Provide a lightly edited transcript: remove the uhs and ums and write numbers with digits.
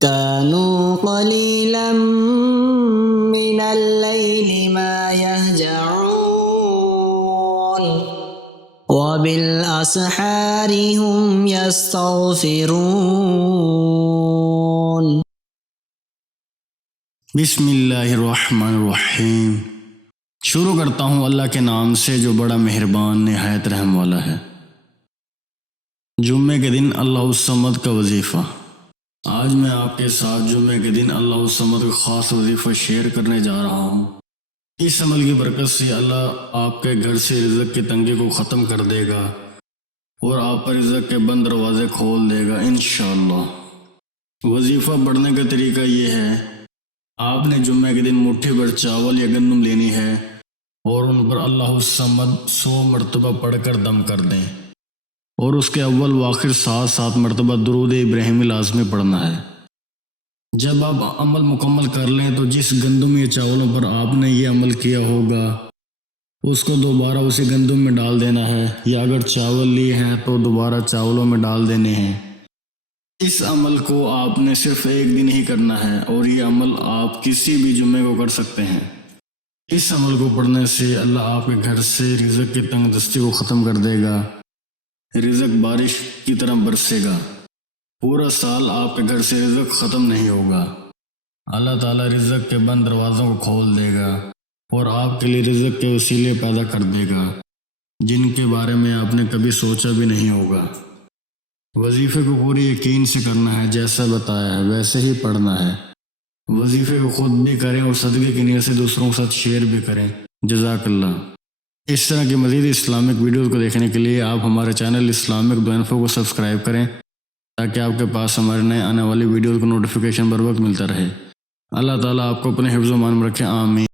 كانوا قليلا من الليل ما يهجعون وبالأسحار هم يستغفرون. بسم اللہ الرحمن الرحیم۔ شروع کرتا ہوں اللہ کے نام سے جو بڑا مہربان نہایت رحم والا ہے۔ جمعے کے دن اللہ الصمد کا وظیفہ۔ آج میں آپ کے ساتھ جمعے کے دن اللہ الصمد کا خاص وظیفہ شیئر کرنے جا رہا ہوں۔ اس عمل کی برکت سے اللہ آپ کے گھر سے رزق کی تنگی کو ختم کر دے گا اور آپ پر رزق کے بند دروازے کھول دے گا انشاءاللہ۔ وظیفہ پڑھنے کا طریقہ یہ ہے، آپ نے جمعے کے دن مٹھی بھر چاول یا گندم لینی ہے اور ان پر اللہ الصمد 100 مرتبہ پڑھ کر دم کر دیں، اور اس کے اول و آخر 7 مرتبہ درود ابراہیمی لازمی پڑھنا ہے۔ جب آپ عمل مکمل کر لیں تو جس گندم یا چاولوں پر آپ نے یہ عمل کیا ہوگا اس کو دوبارہ اسی گندم میں ڈال دینا ہے، یا اگر چاول لیے ہیں تو دوبارہ چاولوں میں ڈال دینے ہیں۔ اس عمل کو آپ نے صرف ایک دن ہی کرنا ہے اور یہ عمل آپ کسی بھی جمعے کو کر سکتے ہیں۔ اس عمل کو پڑھنے سے اللہ آپ کے گھر سے رزق کی تنگ دستی کو ختم کر دے گا، رزق بارش کی طرح برسے گا، پورا سال آپ کے گھر سے رزق ختم نہیں ہوگا۔ اللہ تعالیٰ رزق کے بند دروازوں کو کھول دے گا اور آپ کے لیے رزق کے وسیلے پیدا کر دے گا جن کے بارے میں آپ نے کبھی سوچا بھی نہیں ہوگا۔ وظیفے کو پوری یقین سے کرنا ہے، جیسا بتایا ہے ویسے ہی پڑھنا ہے۔ وظیفے کو خود بھی کریں اور صدقے کی نیت سے دوسروں کے ساتھ شیئر بھی کریں۔ جزاک اللہ۔ اس طرح کی مزید اسلامک ویڈیوز کو دیکھنے کے لیے آپ ہمارے چینل اسلامک دو انفو کو سبسکرائب کریں تاکہ آپ کے پاس ہمارے نئے آنے والی ویڈیوز کو نوٹیفیکیشن بر وقت ملتا رہے۔ اللہ تعالیٰ آپ کو اپنے حفظ و امان میں رکھے، آمین۔